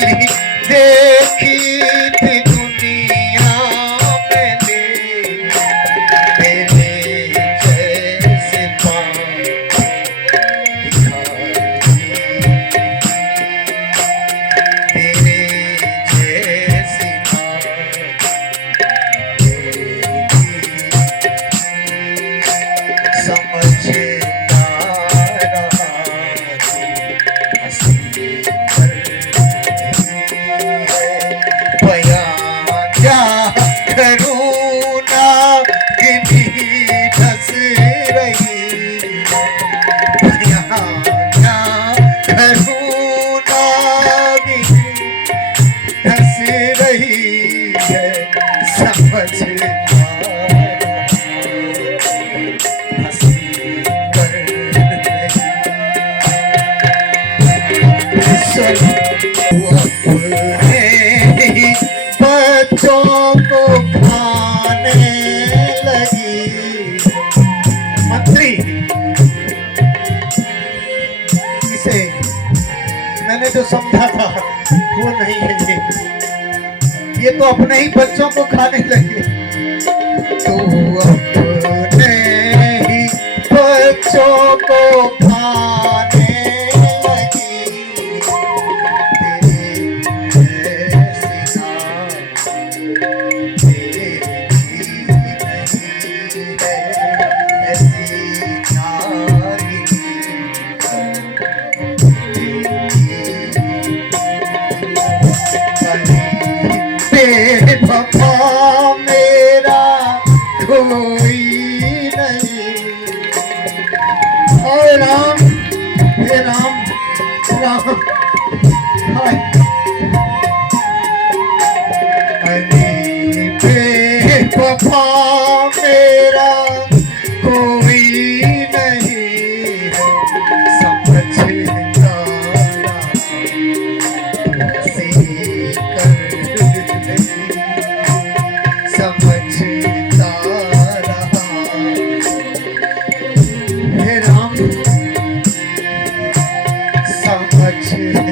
देखी थी दुनिया मैंने तेरे जैसे पाँव दिखाई, तेरे जैसी समझता रहा हंसी पर बयां क्या करूं ना किन्हीं धस रही, बयां क्या करूं ना किन्हीं धस रही है, समझता बच्चों को खाने लगी। मंत्री, इसे मैंने जो समझा था वो नहीं है, ये तो अपने ही बच्चों को खाने लगे। तो अपने ही बच्चों को खाने बेवफा मेरा कोई नहीं। और राम, हे राम, राम अरे बेवफा मेरा कोई नहीं है, समझता समझता रहा। हे राम, समझता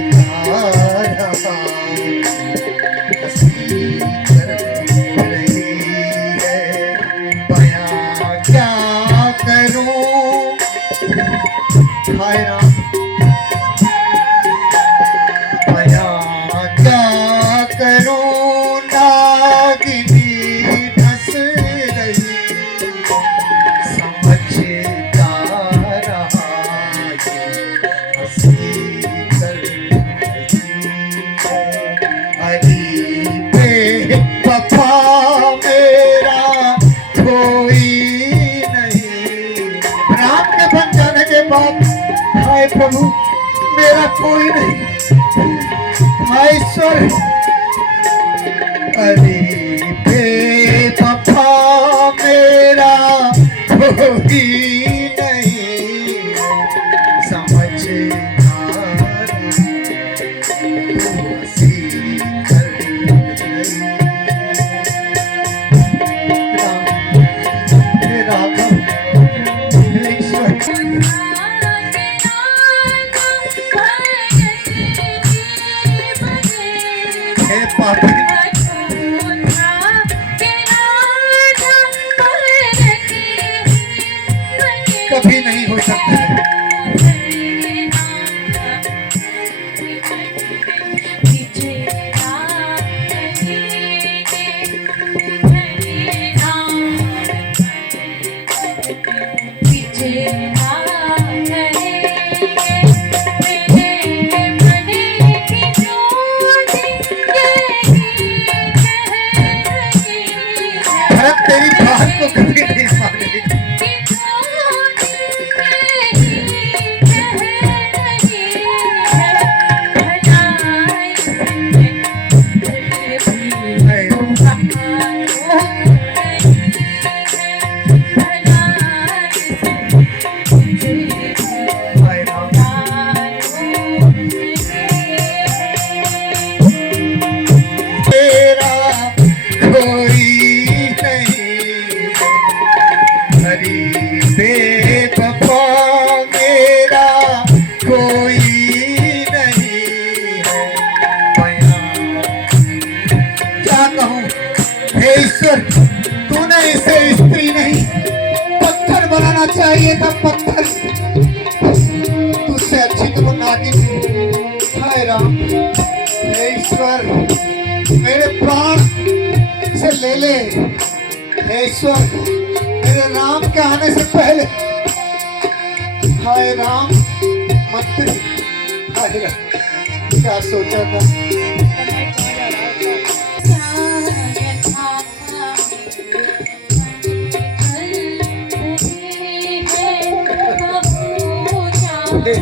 रहा, हंसी कर रही है, बयां क्या करूं। हाय राम, बयां क्या करूं ना किन्हीं धस रही, समझता रहा ये हंसी कर रही है। अरे बेवफा मेरा कोई नहीं। राम के बन जाने के बाद हाय प्रभु मेरा कोई नहीं, हाय ईश्वर। अरे बेवफा मेरा कोई नहीं, समझता हंसी कर रही। हे राघव, हे ईश्वर, हे पापी कभी नहीं हो सकता है। ईश्वर, तूने इसे स्त्री नहीं पत्थर बनाना चाहिए था, पत्थर। तुझसे अच्छी तो वो नागिन है। हाय राम, हे ईश्वर, मेरे प्राण से ले ले। हे ईश्वर, मेरे राम के आने से पहले। हाय राम, मंत्री, हाय राम, क्या सोचा था।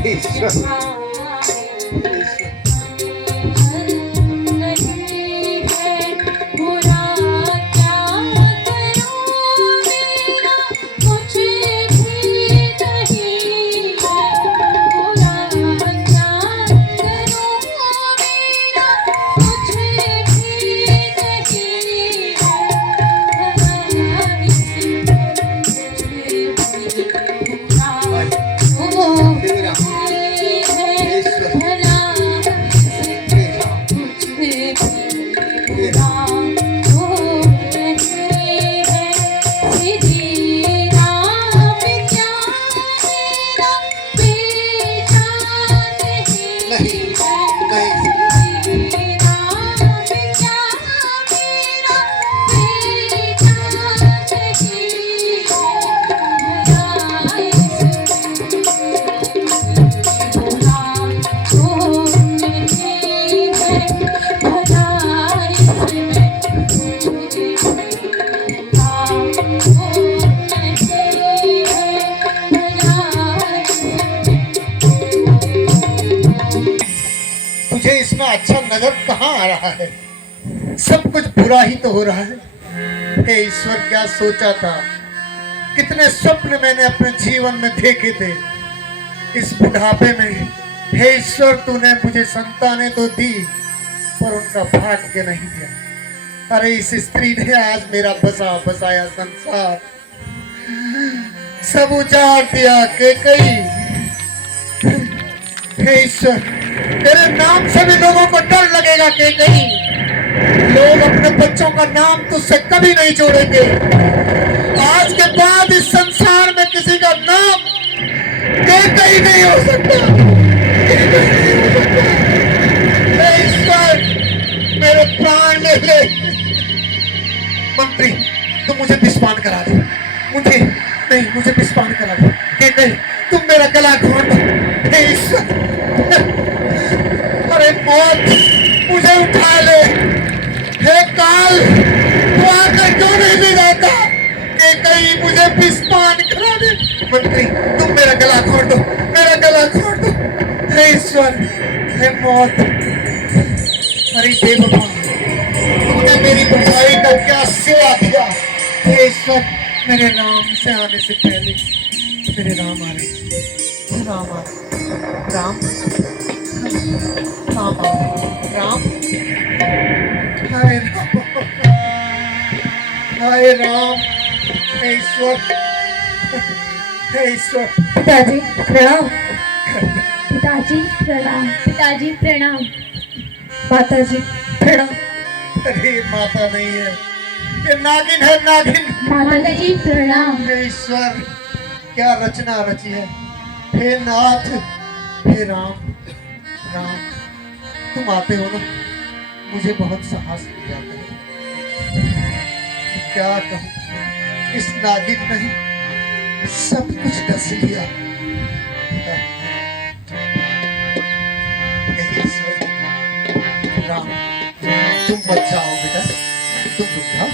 ईश्वर, अच्छा नजर कहाँ आ रहा है? सब कुछ बुरा ही तो हो रहा है। हे ईश्वर, क्या सोचा था, कितने स्वप्न मैंने अपने जीवन में देखे थे। इस बुढ़ापे में हे ईश्वर, तूने मुझे संतानें तो दी पर उनका भाग्य नहीं दिया। अरे इस स्त्री ने आज मेरा बसा बसाया संसार सब उजाड़ दिया। केकई, हे ईश्वर, तेरे नाम से भी लोगों को डर लगेगा। केकई, लोग अपने बच्चों का नाम तुझसे कभी नहीं जोड़ेंगे। आज के बाद इस संसार में किसी का नाम केकई नहीं हो सकता। हे ईश्वर, मेरे प्राण ले ले। मंत्री, तुम मुझे विस्पान करा दो। मुझे नहीं, मुझे विस्पान करा दो। केकई, तुम मेरा गला घोट दो। हे ईश्वर, अरे मौत, मुझे उठा ले। हे काल, तू आकर क्यों नहीं ले जाता? कि कहीं मुझे विस्पान करा दे। मंत्री, तुम मेरा गला घोट दो, मेरा गला घोट दो। हे ईश्वर, हे मौत, अरे बेवफा, तुमने मेरी बुराई का क्या सिला दिया? हे ईश्वर, मेरे राम से आने से पहले मेरे राम आ रहे, राम आ रहे, राम राम राम, हाय राम, हाय राम, ईश्वर, ईश्वर। पिताजी प्रणाम। पिताजी प्रणाम। पिताजी प्रणाम। माताजी प्रणाम। अरे माता नहीं है, ये नागिन है, नागिन। माताजी प्रणाम। ईश्वर, क्या रचना रची है। हे नाथ, हे राम, राम, तुम आते हो ना, मुझे बहुत साहस मिल जाता है। क्या कहूँ, इस नागिन ने सब कुछ डस लिया। राम, तुम मत जाओ बेटा, तुम रुक जाओ।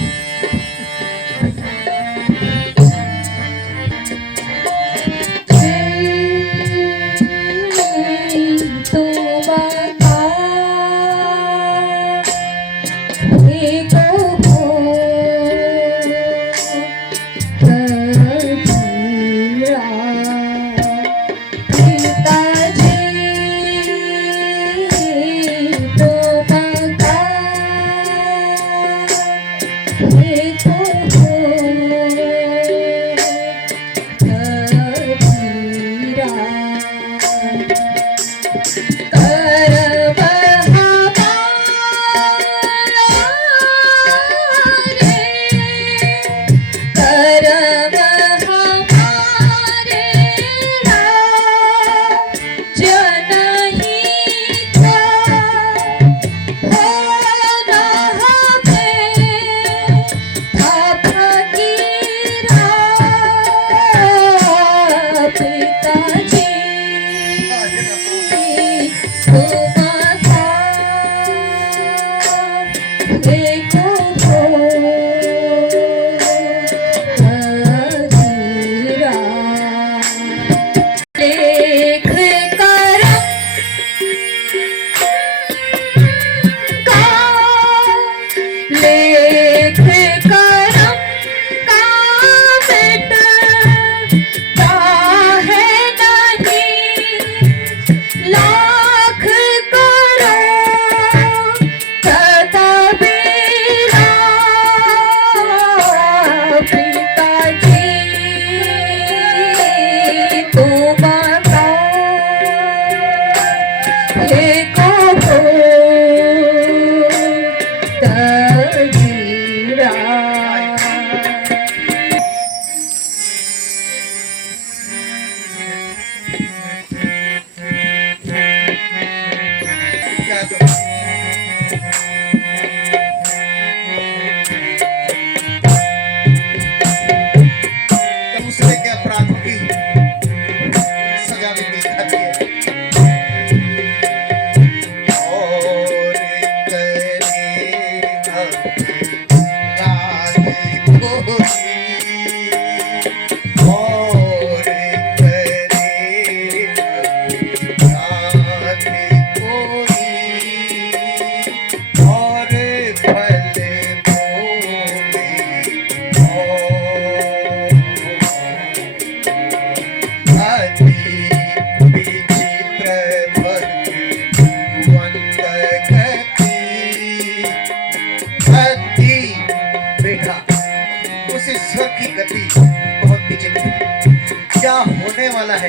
वाला है,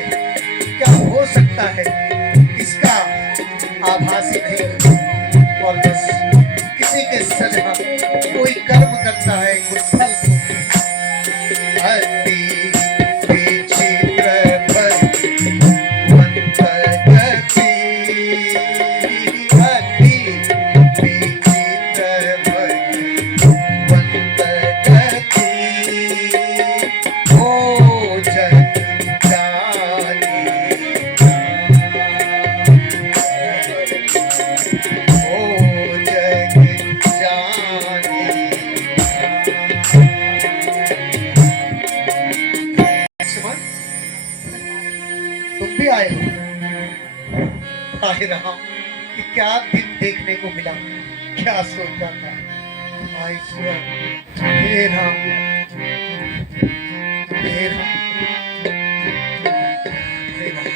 क्या हो सकता है, इसका आभास ही नहीं। और बस किसी के सजा कोई कर्म करता है कुछ फल को। अति विचित्र भगवंत गति, अति विचित्र भगवंत गति, ओ जग जाने तुम भी आए हो। हाय राम, कि क्या दिन देखने को मिला, क्या सोचा था। हाय ईश्वर, हे राम, हे राम, हे राम।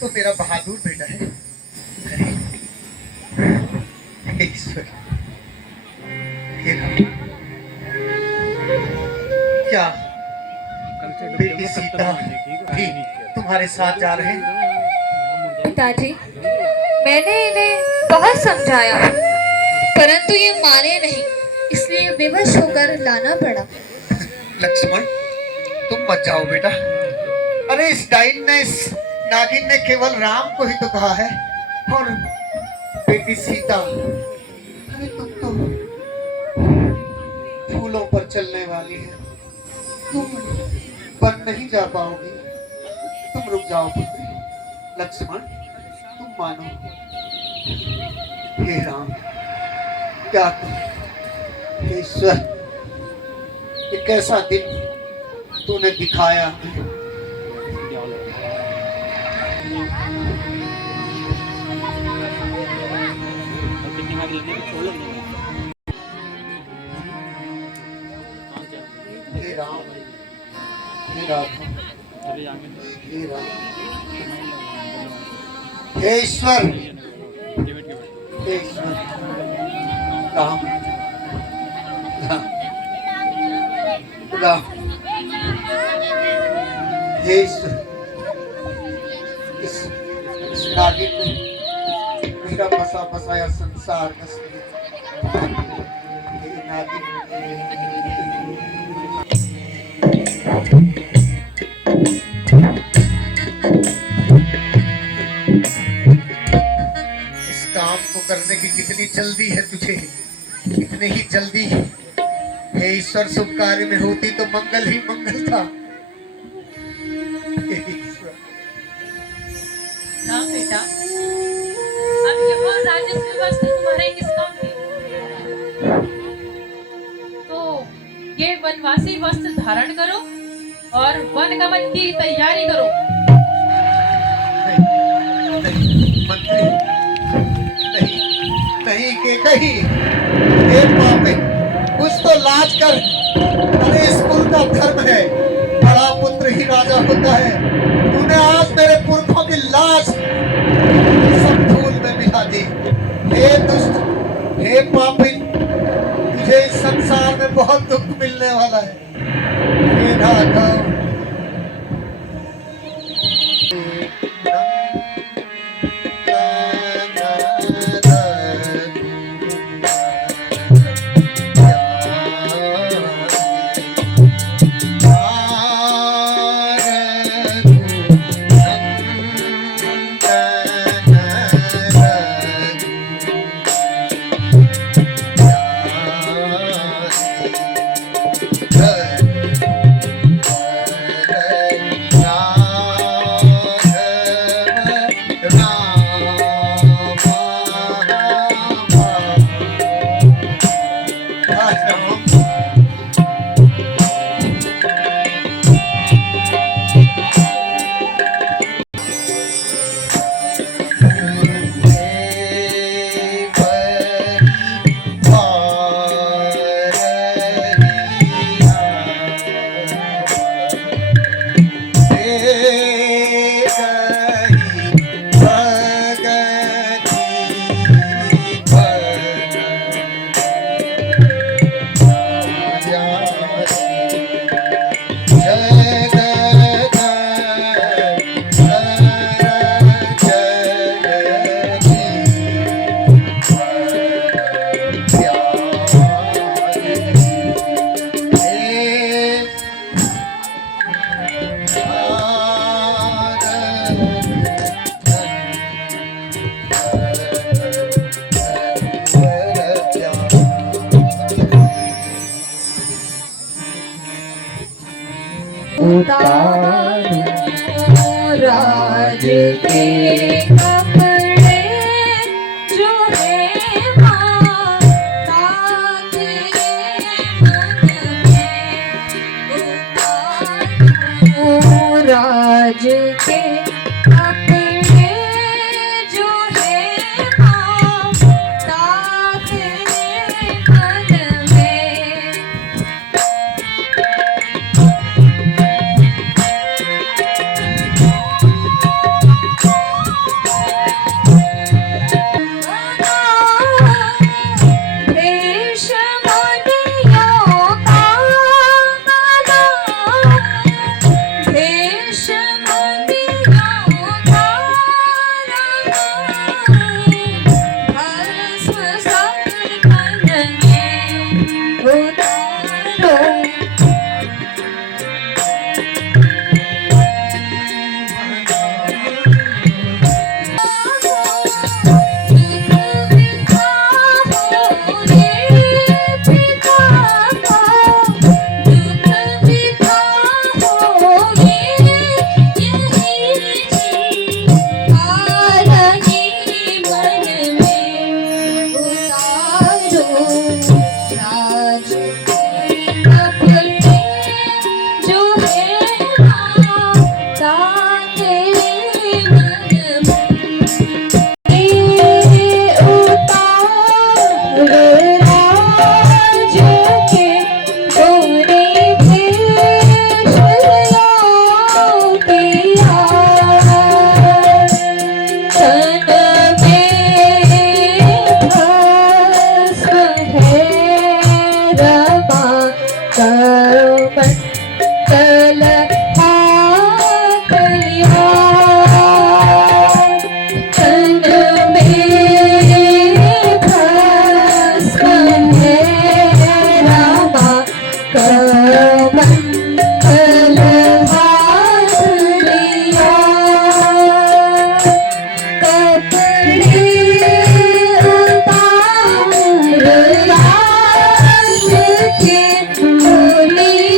तो मेरा बहादुर बेटा है। हे ईश्वर, हे राम, क्या बेटी सीता भी तुम्हारे साथ जा रहे हैं? पिताजी, मैंने इन्हें बहुत समझाया परंतु ये माने नहीं, इसलिए विवश होकर लाना पड़ा। लक्ष्मण, तुम मत जाओ बेटा। अरे इस डाइन ने, इस नागिन ने केवल राम को ही तो कहा है। और बेटी सीता, अरे तुम तो फूलों पर चलने वाली है, तुम बन नहीं जा पाओगी। तुम रुक जाओ पुत्री। लक्ष्मण, तुम मानो। हे राम, क्या तुम, ईश्वर, ये कैसा दिन तूने दिखाया। हे राम, हे राम, हे राम, हे ईश्वर, हे ईश्वर, राम, राम, राम, हे ईश्वर, इस नागिन ने मेरा बसा बसाया संसार नष्ट किया। ये नागिन इस काम को करने की कितनी जल्दी है तुझे, इतने ही जल्दी। हे ईश्वर, शुभ कार्य में होती तो मंगल ही मंगल था। हे ईश्वर। हाँ बेटा, अब ये और राजस्व वस्त्र तुम्हारे किस काम के? तो ये वनवासी वस्त्र धारण करो और वन गमन की तैयारी करो। मंत्री, नहीं, नहीं के कहीं, हे पापी, कुछ तो लाज कर। अरे इस कुल का धर्म है, बड़ा पुत्र ही राजा होता है। तूने आज मेरे पुरखों की लाज सब धूल में दुष्ट, हे पापी, तुझे इस संसार में बहुत दुख मिलने वाला है। हे राघव, राज के कपड़े जो है माता के मन में उतारो। राज के कपड़े जो है माता के मन में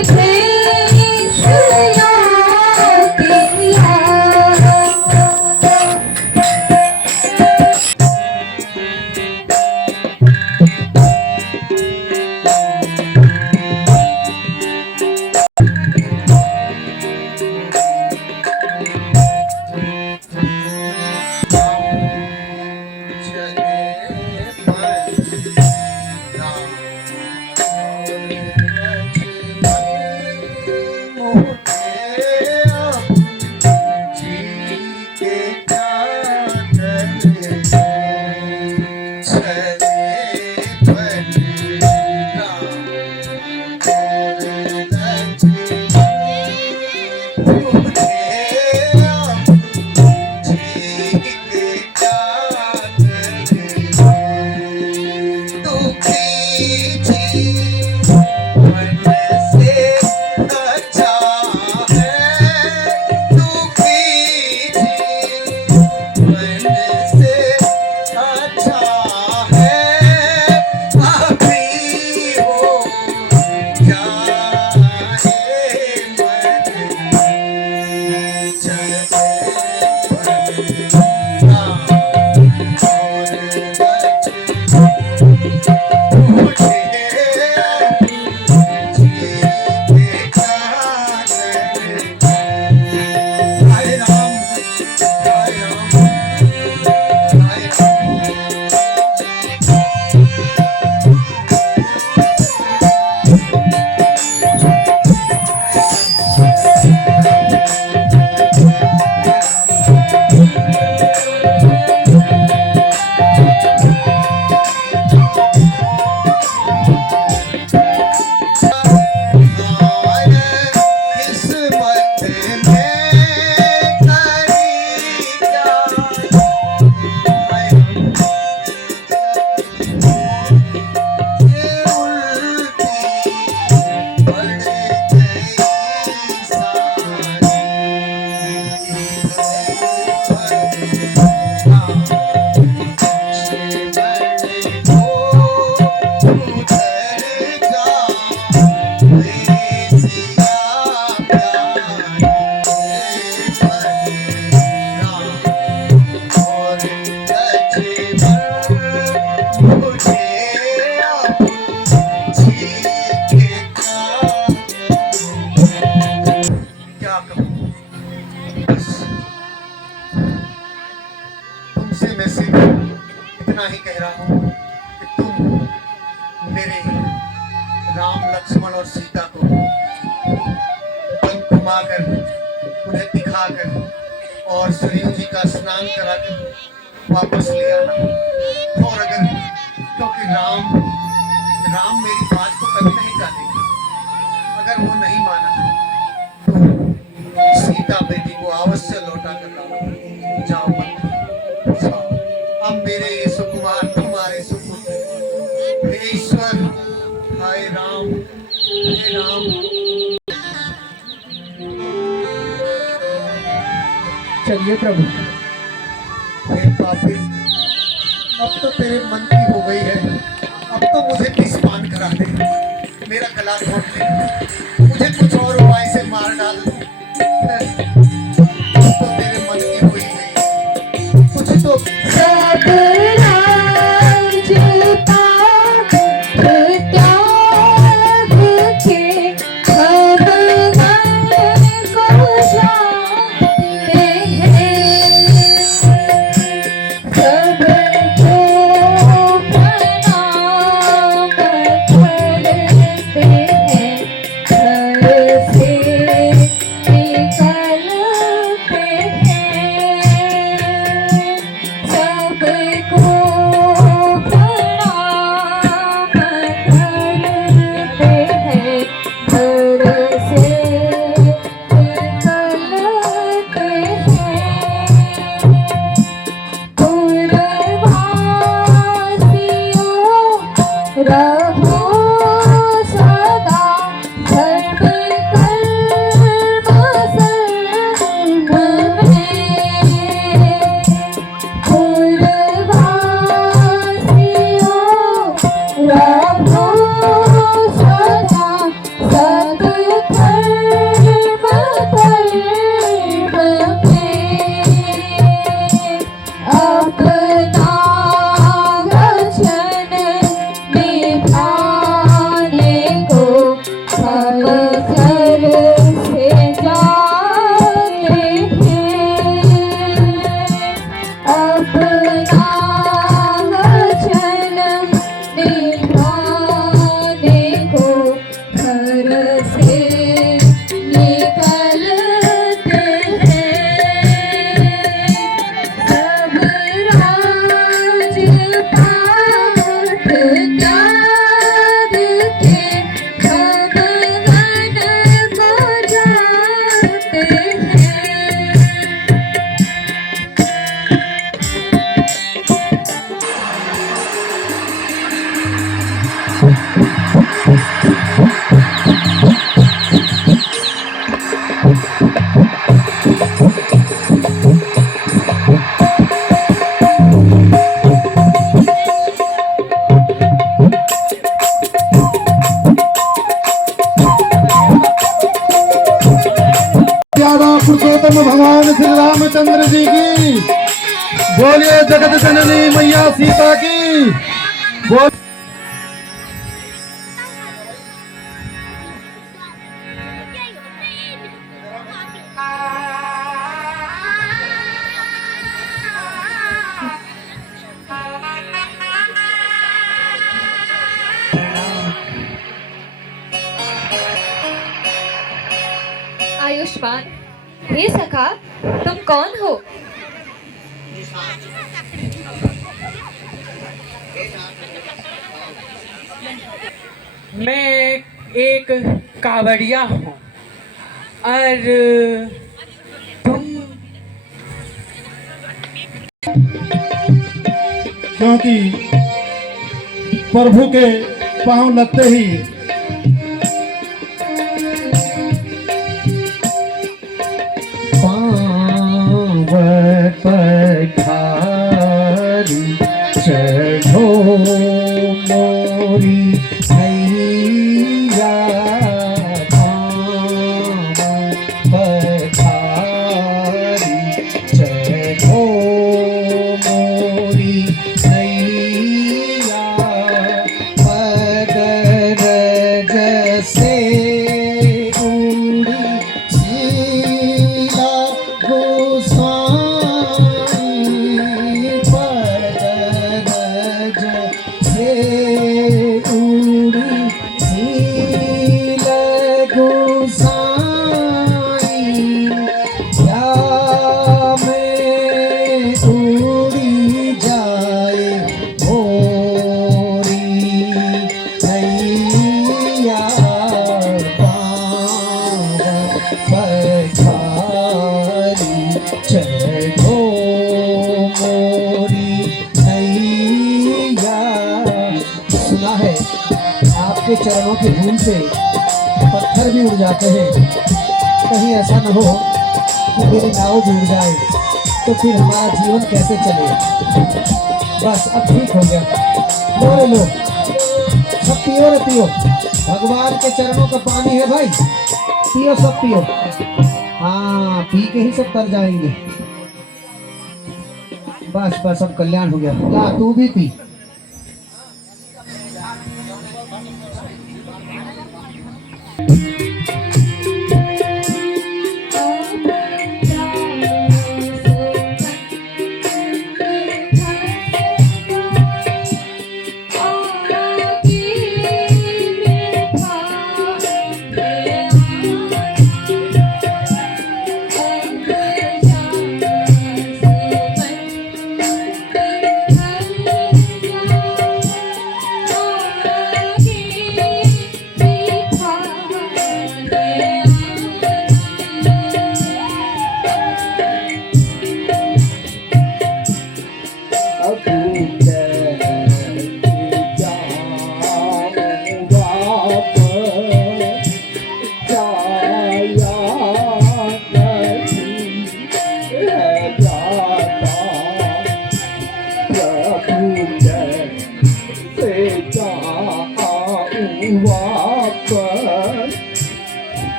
के राम लक्ष्मण और सीता को पंख घुमाकर उन्हें दिखाकर और सरयू जी का स्नान कराकर वापस ले आना। और अगर क्योंकि राम मेरी बात को कभी नहीं टालेगा, अगर वो नहीं माना तो सीता बेटी को अवश्य लौटा कर लाना। जाओ मंत्री, जाओ। अब मेरे ये सुकुमार तुम्हारे सुपुत्र, हे ईश्वर, हाय राम, हे राम। चलिए प्रभु। हे पापी, अब तो तेरे मन की हो गई है, अब तो मुझे पिस्पान करा दे, मेरा गला घोट ले, मुझे कुछ और उपाय से मार डाल। अब तो तेरे मन की हुई गई, कुछ तो सब राजपाट त्याग के भगवान को जाते हैं, सबको प्रणाम करते हैं, घर से निकलते हैं, सबको प्रणाम करते हैं, घर से निकलते हैं। पुरवासियों रहो सदा धर्म कर्म सर्व में, पुरवासियों रहो सदा सत्कर्म कर्म में, अपना वचन निभाने को हम घर से जाते हैं, अपना वचन निभाने को घर से निकलते हैं, सब राजपाट त्याग के भगवान को जाते हैं। प्यारा पुरुषोत्तम भगवान श्री रामचंद्र जी की बोलिए, जगत जननी मैया सीता की बोल। आयुष्मान, हे सखा, तुम कौन हो? मैं एक कांवड़िया हूँ और तुम क्योंकि प्रभु के पांव लगते ही पांव पखारी चढ़ो मोरी हैया, पांव पखारी चढ़ो मोरी हैया, पगर पाँव की धूल से पत्थर भी उड़ जाते हैं। कहीं ऐसा न हो कि मेरी नाव भी उड़ जाए, तो फिर हमारा जीवन कैसे चले। बस अब ठीक हो गया। लो रे लो, सब पियो रे पियो। भगवान के चरणों का पानी है भाई, पियो सब पियो। हाँ, पी के ही सब तर जाएंगे। बस बस अब कल्याण हो गया। ला तू भी पी।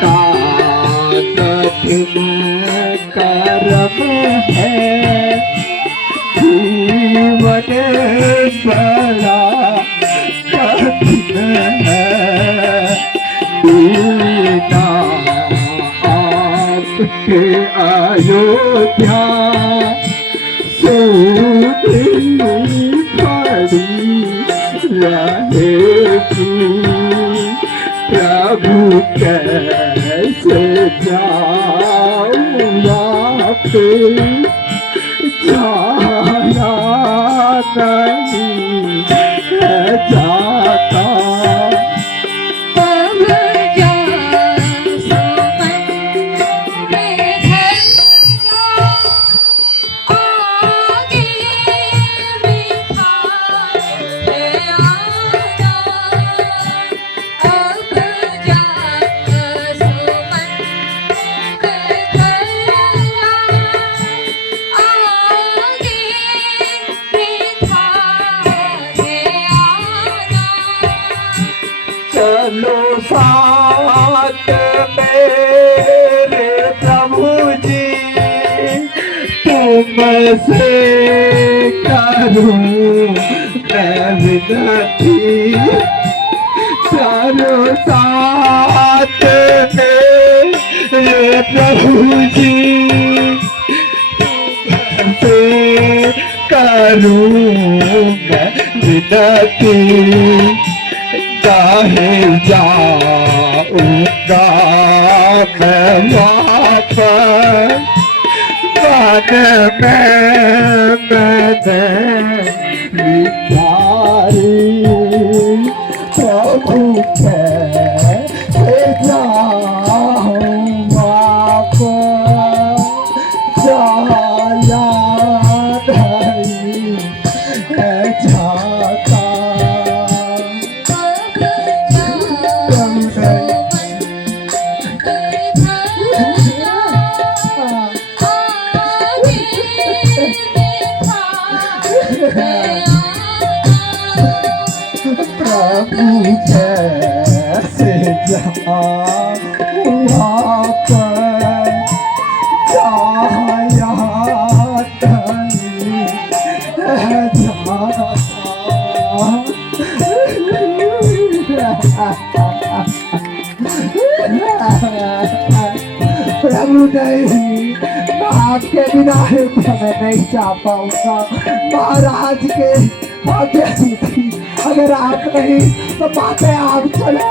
का कठिन कर्म है, जीवन बड़ा कठिन है, बिना आपके अयोध्या सोनी पड़ी रहेगी, प्रभु कैसे जाऊँ वापिस, जाना नहीं है जाता। चलो साथ मेरे प्रभु जी, तुमसे करूं मैं विनती, चलो साथ मेरे प्रभु जी, तुमसे करूं मैं विनती, काहे जाऊंगा मैं वापस, मन में मैंने विचारी, प्रभु कैसे जाऊं वापस, जाया नहीं है जाता। प्रभु कैसे जाऊं वापस, जाया नहीं है जाता। प्रभु नहीं, मैं आपके बिना मैं नहीं जा पाऊंगा, महाराज के आगे थी, अगर आप नहीं तो माते आप चले,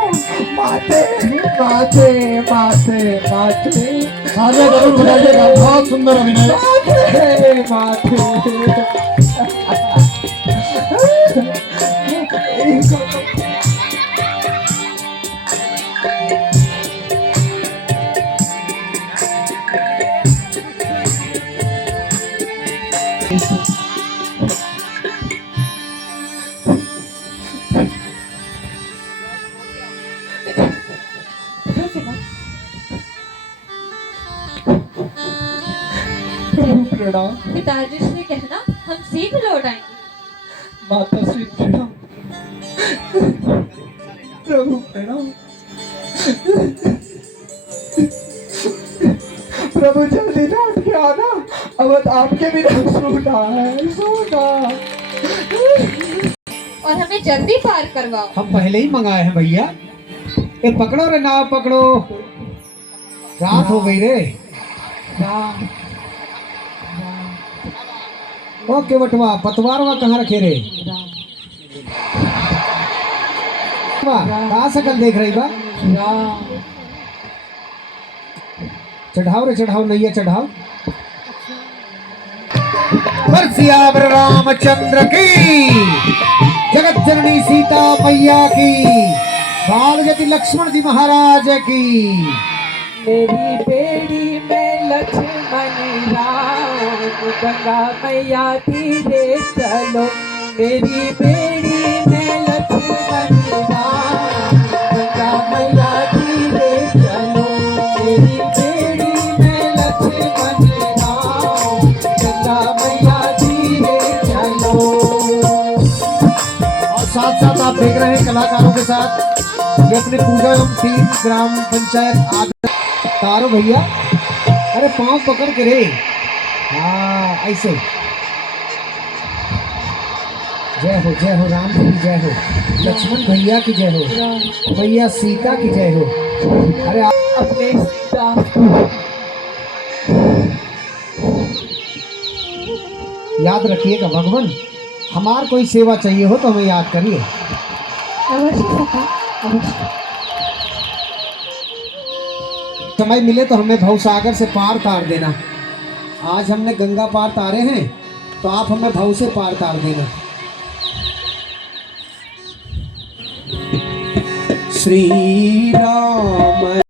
माते माते माते माते आगे जरूर बुलाइएगा, बहुत सुंदर अभिनय, माते प्रणाम पिताजी से कहना हम सीख लौट आएंगे। माता श्री प्रणाम, प्रभु प्रणाम, प्रभु जल्दी लौट के आना, अब आपके बिना सोना है, सोना, और हमें जल्दी पार करवाओ। हम पहले ही मंगाए हैं भैया, ये पकड़ो रे, नाव पकड़ो, रात हो गई रे। ओके बटवा, पतवारवा कहाँ रखे रे? कहाँ सकल देख रही बा? चढ़ाओ रे, चढ़ाओ, नैया चढ़ाओ। सियावर रामचंद्र की, जगत जननी सीता मैया की, बालगति लक्ष्मण जी महाराज की। मेरी बेड़ी में लक्ष्मण राम, गंगा मैया धीरे चलो, मेरी बेड़ी में लक्ष्मण राम, गंगा मैया धीरे चलो, मेरी बेड़ी में लक्ष्मण राम, गंगा मैया धीरे चलो। और साथ साथ आप देख रहे हैं कलाकारों के साथ ये अपने पूजा एवं टीम ग्राम पंचायत आदर तारो भैया, अरे पाँव पकड़ के रे, हाँ ऐसे। जय हो राम की जय हो, लक्ष्मण भैया की जय हो, भैया सीता की जय हो। अरे अपने सीता याद रखिएगा भगवान, हमार कोई सेवा चाहिए हो तो हमें याद करिए। अवश्य सखा, अवश्य। समय मिले तो हमें भवसागर से पार तार देना। आज हमने गंगा पार तारे हैं तो आप हमें भव से पार तार देना। श्री राम